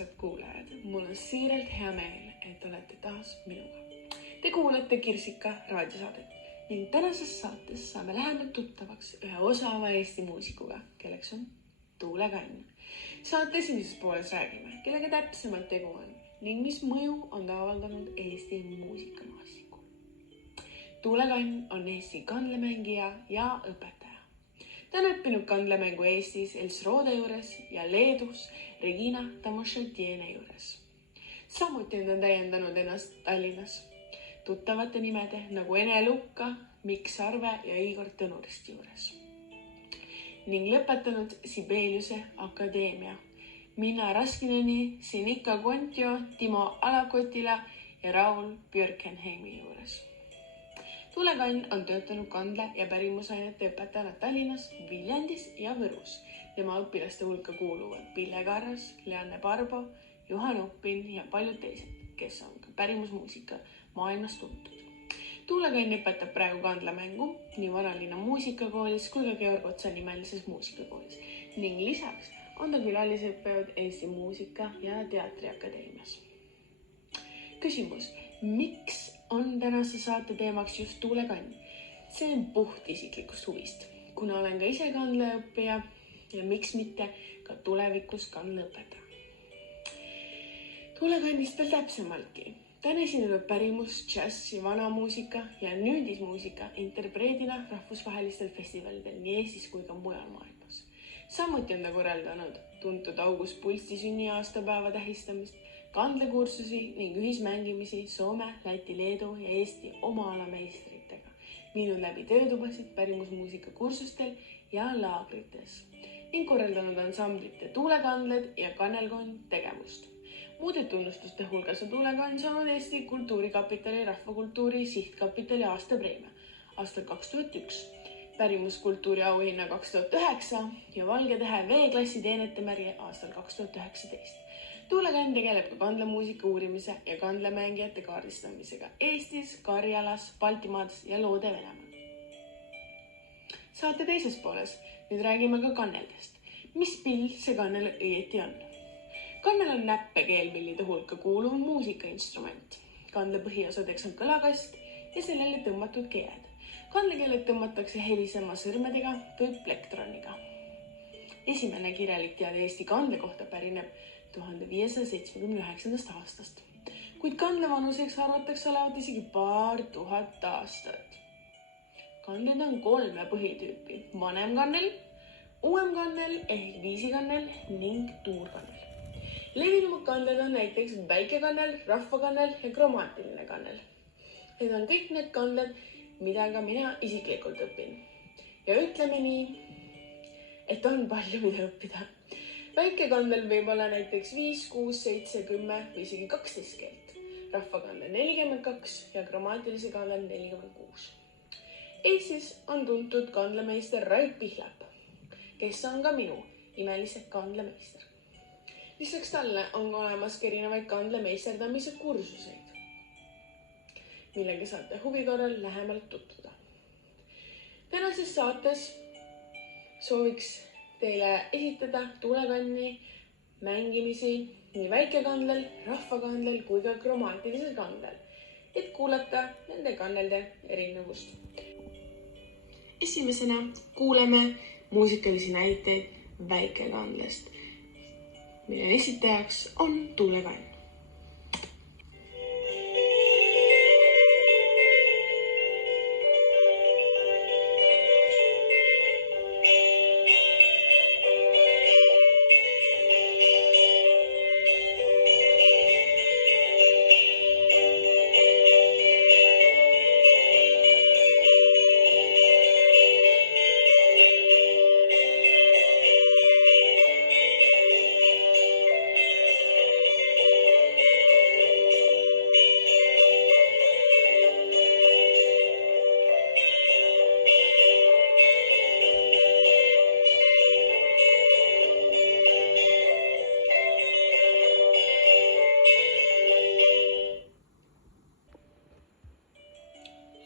armsad kuulajad, mul on siiralt hea meel, et olete taas minuga. Te kuulate Kirsika raadiosaadet ning tänases saates saame lähemalt tuttavaks ühe osava Eesti muusikuga, kelleks on Tuule Kann. Saate esimeses pooles räägime, kellega täpsemalt tegu on ning mis mõju on ta avaldanud Eesti muusikamaastikul. Tuule Kann on Eesti kandlemängija ja õpetaja. Ta on õppinud kandlemängu Eestis Els Rode juures ja Leedus Regina Tamošatiene juures. Samuti on ta täiendanud ennast Tallinnas tuttavate nimede nagu Ene Lukka, Mikk Sarve ja Igor Tõnuristi juures. Ning lõpetanud Sibeliuse Akadeemia, Minna Raskineni, Sinika Kontio, Timo Alakotila ja Raul Björkenheimi juures. Tuule Kann on töötanud kandle- ja pärimusainete õpetajana Tallinnas, Viljandis ja Võrus. Tema õpilaste hulka kuuluvad Pille Karras, Leanne Barbo, Juhan Oppin ja paljud teised, kes on ka pärimusmuusika maailmas tuntud. Tuule Kann õpetab praegu kandlemängu nii Vanalinna muusikakoolis kui ka Georg Otsa nimelises muusikakoolis ning lisaks on ta külalisõppejõud Eesti Muusika- ja Teatriakadeemias. Küsimus, miks on tänase saate teemaks just Tuule Kann? See on puht isiklikust huvist, kuna olen ka ise kandleõppija ja miks mitte ka tulevikus kandleõpetaja. Tuule Kannist veel täpsemaltki. Ta on esinenud pärimus, džäss ja vanamuusika ja nüüdismuusika interpreedina rahvusvahelistel festivalidel nii Eestis kui ka mujal maailmas. Samuti on ta korraldanud tuntud August Pulsti sünniaastapäeva tähistamist, kandlekursusi ning ühismängimisi Soome, Läti, Leedu ja Eesti oma ala meistritega, viinud läbi töötubasid pärimusmuusika kursustel ja laagrites ning korraldanud ansamblite Tuulekandled ja Kannelkond tegevust. Muude tunnustuste hulgas on Tuule Kann saanud Eesti Kultuurikapitali Rahvakultuuri Sihtkapitali aastapreemia aastal 2001, pärimuskultuuri auhinna 2009 ja Valge Tähe V-klassi teenetemärgi aastal 2019. Tuule Kann tegeleb ka kandlemuusika uurimise ja kandlemängijate kaardistamisega Eestis, Karjalas, Baltimaades ja Loode Venemaal. Saate teises pooles nüüd räägime ka kanneldest. Mis pill see kannel õieti on? Kannel on näppekeelpillide hulka kuuluv muusikainstrument. Kandle põhiosadeks on kõlakast ja sellele tõmmatud keeled. Kandlekeeled tõmmatakse helisema sõrmedega või plektroniga. Esimene kirjalik teade Eesti kandle kohta pärineb 1579. aastast, kuid kandlevanuseks arvatakse olevat isegi paar tuhat aastat. Kandled on 3 põhitüüpi: vanem kannel, uuem kannel ehk viisikannel ning tuurkannel. Levinumad kandled on näiteks väikekannel, rahvakannel ja kromaatiline kannel. Need on kõik need kandled, mida ka mina isiklikult õpin. Ja ütleme nii, et on palju mida õppida. Väikekandel võib olla näiteks 5, 6, 7, 10 või isegi 12 keelt. Rahvakandel 42 ja gramaatilise kandel 46. Eestis on tuntud kandlemeister Rait Pihlap, kes on ka minu imelise kandlemeister. Lisaks talle on olemas erinevaid kandlemeisterdamise kursuseid, millega saate huvi korral lähemalt tutvuda. Tänases saates sooviks teile esitada Tuule Kanni mängimisi nii väikekandlel, rahvakandlel kui ka kromaatilisel kandlel, et kuulata nende kannelde erinevust. Esimesena kuuleme muusikalisi näiteid väikekandlest, mille esitajaks on Tuule Kann.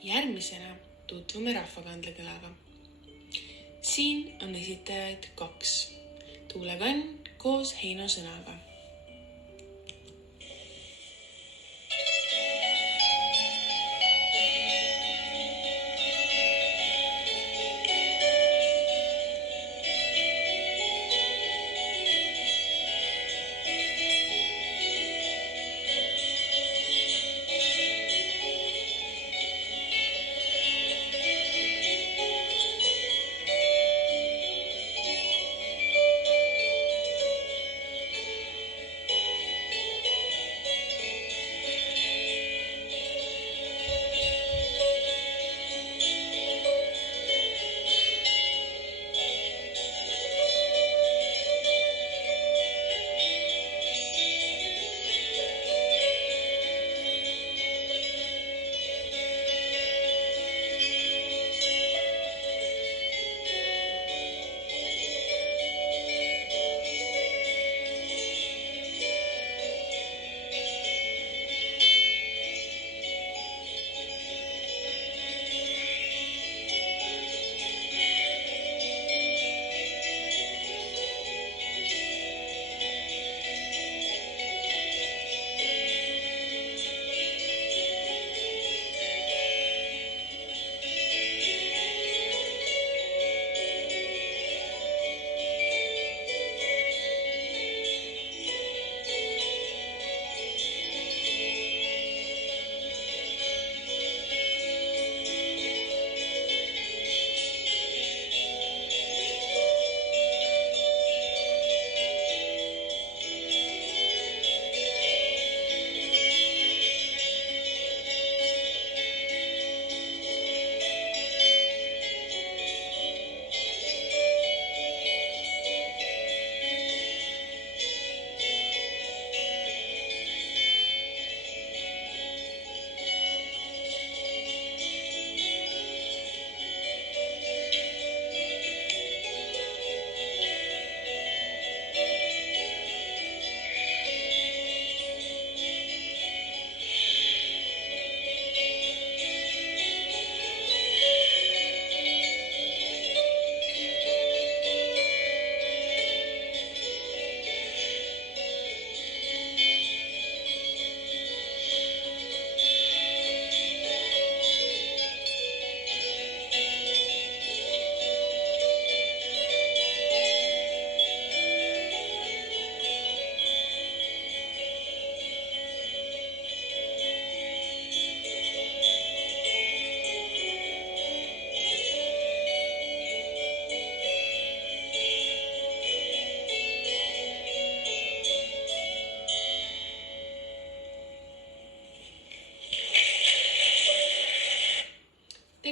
Järgmisena tutvume rahvakandlekõlaga. Siin on esitajaid 2. Tuule Kann koos Heino Sõnaga.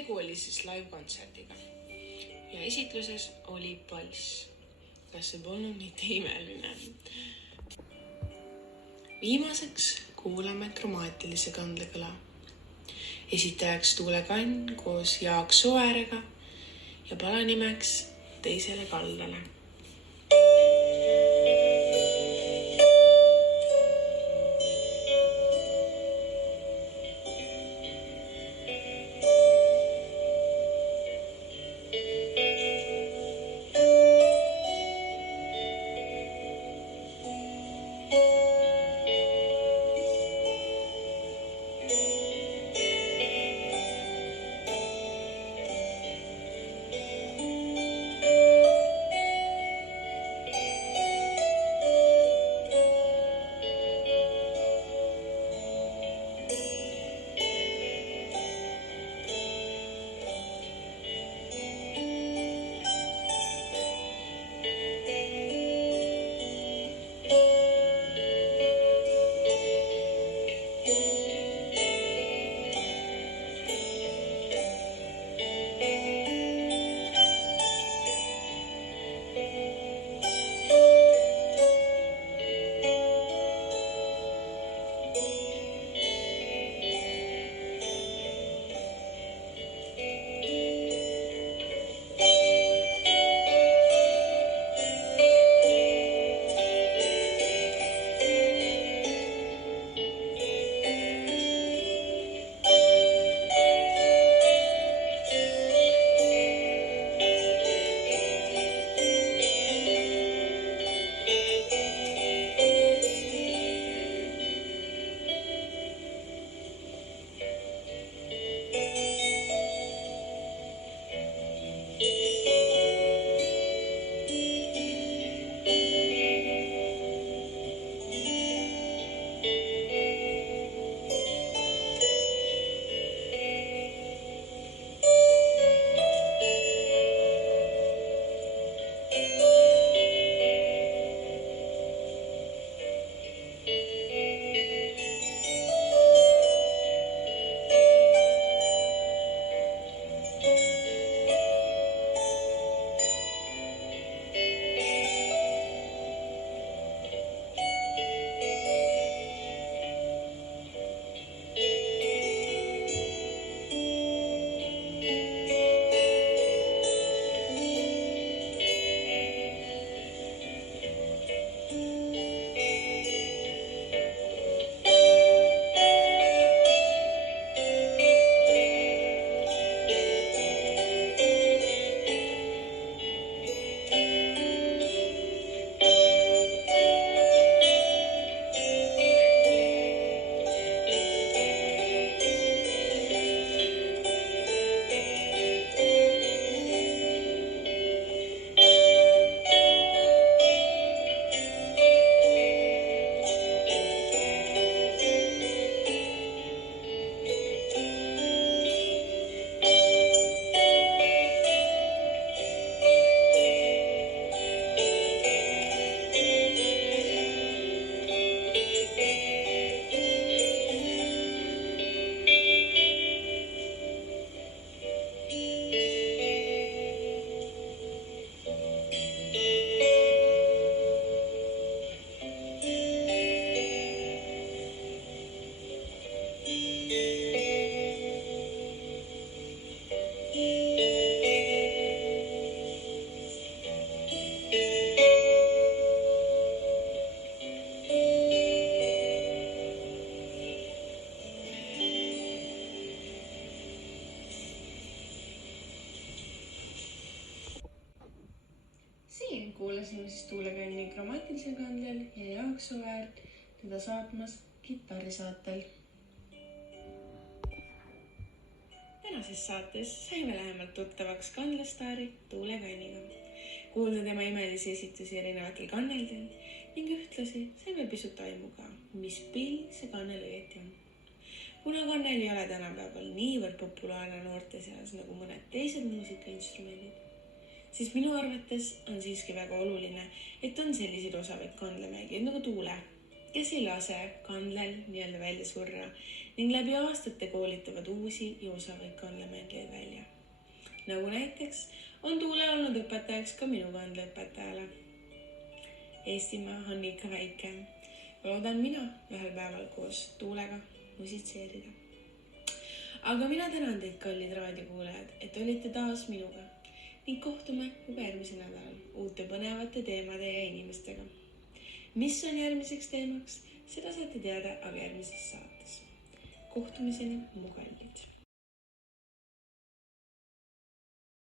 tegu oli siis live-kontserdiga ja esitluses oli palss. Kas see polnud mitte imeline? Viimaseks kuulame kromaatilise kandekõla. Esitajaks Tuule Kann koos Jaak Soerega ja pala nimeks Teisele kaldale. kuulasime siis Tuule Kanni Krommaatilisel kandel ja Jaak Soert teda saatmas kitarrisaatel. Tänases saates saime lähemalt tuttavaks kandlastaari Tuule Kanniga. Kuulda tema imelisi esitusi erinevatel kanneldel ning ühtlasi saime pisut aimu ka, mis pill see kannel õieti on. Kuna kannel ei ole tänapäeval niivõrd populaarne noorte seas nagu mõned teised muusikainstrumendid, siis minu arvates on siiski väga oluline, et on selliseid osavaid kandlemängijaid nagu Tuule, kes ei lase kandlel nii-öelda välja surra ning läbi aastate koolitavad uusi ja osavaid kandlemängijaid välja. Nagu näiteks on Tuule olnud õpetajaks ka minu kandleõpetajale. Eestimaa on ikka väike. Loodan mina ühel päeval koos Tuulega musitseerida. Aga mina tänan teid, kallid raadiokuulajad, et olite taas minuga ning kohtume juba järgmisel nädalal uute põnevate teemade ja inimestega. Mis on järgmiseks teemaks, seda saate teada aga järgmises saates. Kohtumiseni, mu kallid!